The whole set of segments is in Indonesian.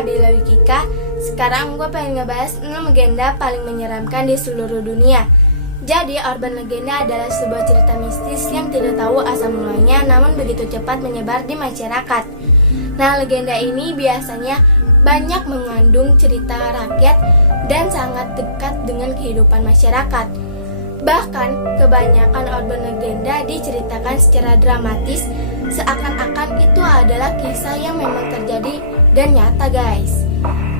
Nabila Wikika. Sekarang gue pengen ngebahas 6 legenda paling menyeramkan di seluruh dunia. Jadi, urban legenda adalah sebuah cerita mistis yang tidak tahu asal mulanya namun begitu cepat menyebar di masyarakat. Nah, legenda ini biasanya banyak mengandung cerita rakyat dan sangat dekat dengan kehidupan masyarakat. Bahkan, kebanyakan urban legenda diceritakan secara dramatis, seakan-akan itu adalah kisah yang memang terjadi dan nyata, guys.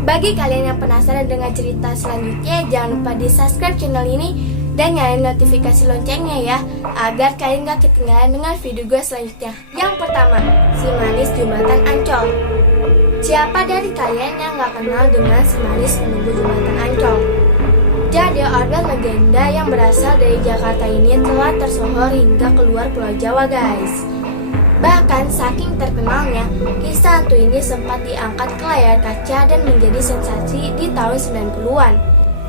Bagi kalian yang penasaran dengan cerita selanjutnya, jangan lupa di subscribe channel ini dan nyalain notifikasi loncengnya ya, agar kalian gak ketinggalan dengan video gue selanjutnya. Yang pertama, si manis jembatan Ancol. Siapa dari kalian yang gak kenal dengan si manis menunggu jembatan Ancol? Jadi, urban legenda yang berasal dari Jakarta ini telah tersohor hingga keluar Pulau Jawa, guys. Bahkan saking terkenalnya, kisah hantu ini sempat diangkat ke layar kaca dan menjadi sensasi di tahun 90-an.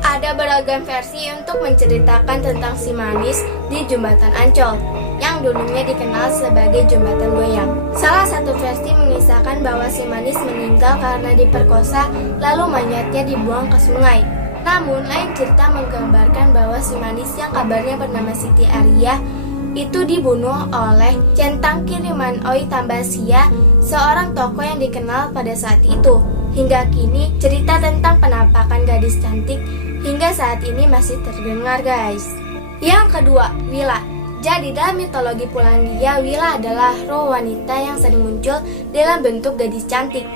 Ada beragam versi untuk menceritakan tentang si manis di jembatan Ancol, yang dulunya dikenal sebagai jembatan goyang. Salah satu versi mengisahkan bahwa si manis meninggal karena diperkosa, lalu mayatnya dibuang ke sungai. Namun, lain cerita menggambarkan bahwa si manis yang kabarnya bernama Siti Arya itu dibunuh oleh centang kiriman Oi Tambasia, seorang tokoh yang dikenal pada saat itu. Hingga kini, cerita tentang penampakan gadis cantik hingga saat ini masih terdengar, guys. Yang kedua, Wila. Jadi, dalam mitologi Polandia, Wila adalah roh wanita yang sering muncul dalam bentuk gadis cantik.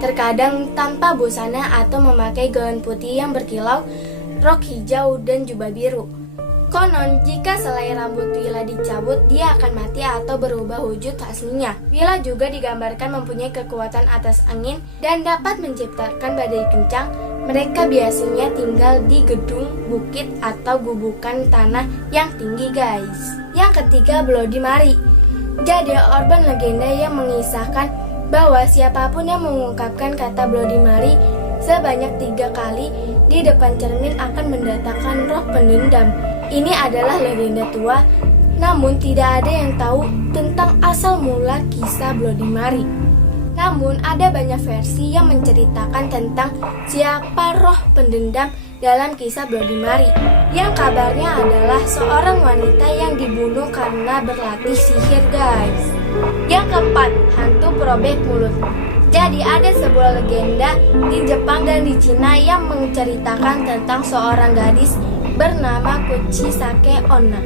Terkadang tanpa busana atau memakai gaun putih yang berkilau, rok hijau, dan jubah biru. Konon, jika selai rambut Wila dicabut, dia akan mati atau berubah wujud aslinya. Wila juga digambarkan mempunyai kekuatan atas angin dan dapat menciptakan badai kencang. Mereka biasanya tinggal di gedung, bukit, atau gubukan tanah yang tinggi, guys. Yang ketiga, Bloody Mary. Jadi, urban legenda yang mengisahkan bahwa siapapun yang mengungkapkan kata Bloody Mary sebanyak 3 kali di depan cermin akan mendatangkan roh pendendam. Ini adalah legenda tua, namun tidak ada yang tahu tentang asal mula kisah Bloody Mary. Namun ada banyak versi yang menceritakan tentang siapa roh pendendam dalam kisah Bloody Mary, yang kabarnya adalah seorang wanita yang dibunuh karena berlatih sihir, guys. Yang keempat, hantu perobek mulut. Jadi, ada sebuah legenda di Jepang dan di Cina yang menceritakan tentang seorang gadis bernama Kuchisake Onna.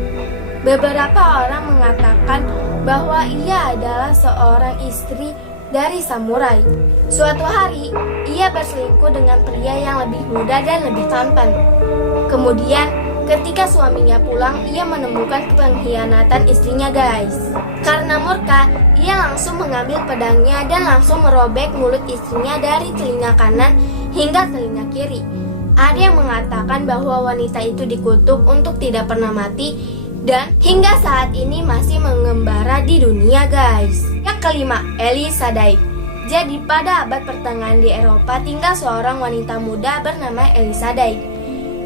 Beberapa orang mengatakan bahwa ia adalah seorang istri dari samurai. Suatu hari, ia berselingkuh dengan pria yang lebih muda dan lebih tampan. Kemudian, ketika suaminya pulang, ia menemukan pengkhianatan istrinya, guys. Karena murka, ia langsung mengambil pedangnya dan langsung merobek mulut istrinya dari telinga kanan hingga telinga kiri. Ada yang mengatakan bahwa wanita itu dikutuk untuk tidak pernah mati dan hingga saat ini masih mengembara di dunia, guys. Yang kelima, Elisa Day. Jadi, pada abad pertengahan di Eropa tinggal seorang wanita muda bernama Elisa Day,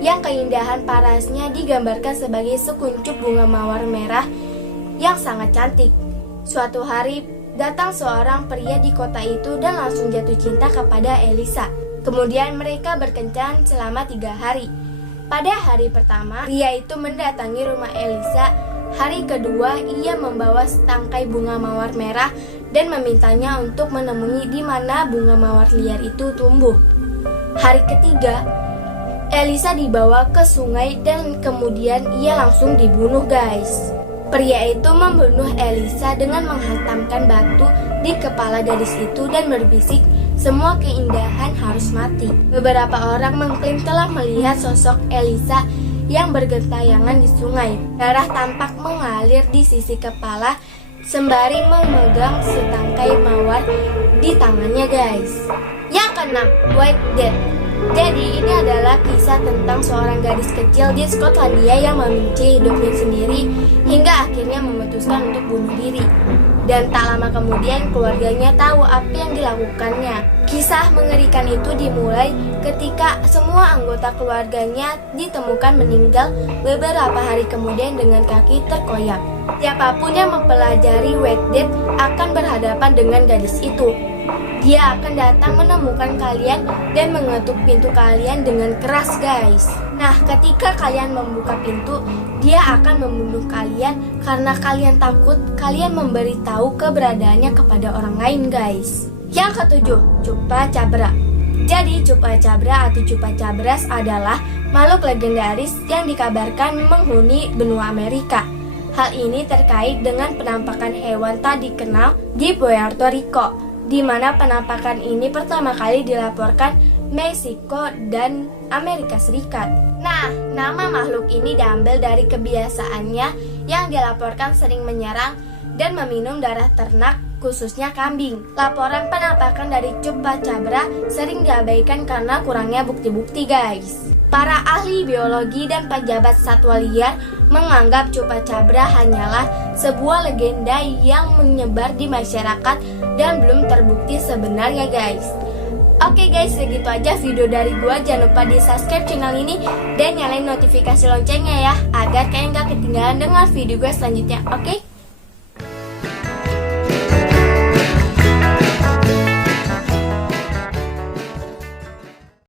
yang keindahan parasnya digambarkan sebagai sekuncup bunga mawar merah yang sangat cantik. Suatu hari, datang seorang pria di kota itu dan langsung jatuh cinta kepada Elisa. Kemudian mereka berkencan selama 3 hari. Pada hari pertama, pria itu mendatangi rumah Elisa. Hari kedua, ia membawa setangkai bunga mawar merah dan memintanya untuk menemui di mana bunga mawar liar itu tumbuh. Hari ketiga, Elisa dibawa ke sungai dan kemudian ia langsung dibunuh, guys. Pria itu membunuh Elisa dengan menghantamkan batu di kepala gadis itu dan berbisik, semua keindahan harus mati. Beberapa orang mengklaim telah melihat sosok Elisa yang bergentayangan di sungai. Darah tampak mengalir di sisi kepala sembari memegang setangkai mawar di tangannya, guys. Yang keenam, White Death. Jadi, ini adalah kisah tentang seorang gadis kecil di Skotlandia yang membenci hidupnya sendiri hingga akhirnya memutuskan untuk bunuh diri. Dan tak lama kemudian keluarganya tahu apa yang dilakukannya. Kisah mengerikan itu dimulai ketika semua anggota keluarganya ditemukan meninggal beberapa hari kemudian dengan kaki terkoyak. Siapapun yang mempelajari White Death akan berhadapan dengan gadis itu. Dia akan datang menemukan kalian dan mengetuk pintu kalian dengan keras, guys. Nah, ketika kalian membuka pintu, dia akan membunuh kalian karena kalian takut kalian memberitahu keberadaannya kepada orang lain, guys. Yang ketujuh, Chupacabra. Jadi Chupacabra atau Chupacabras adalah makhluk legendaris yang dikabarkan menghuni benua Amerika. Hal ini terkait dengan penampakan hewan tak dikenal di Puerto Rico, di mana penampakan ini pertama kali dilaporkan Meksiko dan Amerika Serikat. Nah, nama makhluk ini diambil dari kebiasaannya yang dilaporkan sering menyerang dan meminum darah ternak, khususnya kambing. Laporan penampakan dari Chupacabra sering diabaikan karena kurangnya bukti-bukti, guys. Para ahli biologi dan pejabat satwa liar menganggap Chupacabra hanyalah sebuah legenda yang menyebar di masyarakat dan belum terbukti sebenarnya, guys. Oke guys, segitu aja video dari gua. Jangan lupa di subscribe channel ini dan nyalain notifikasi loncengnya ya, agar kalian gak ketinggalan dengan video gue selanjutnya. Oke?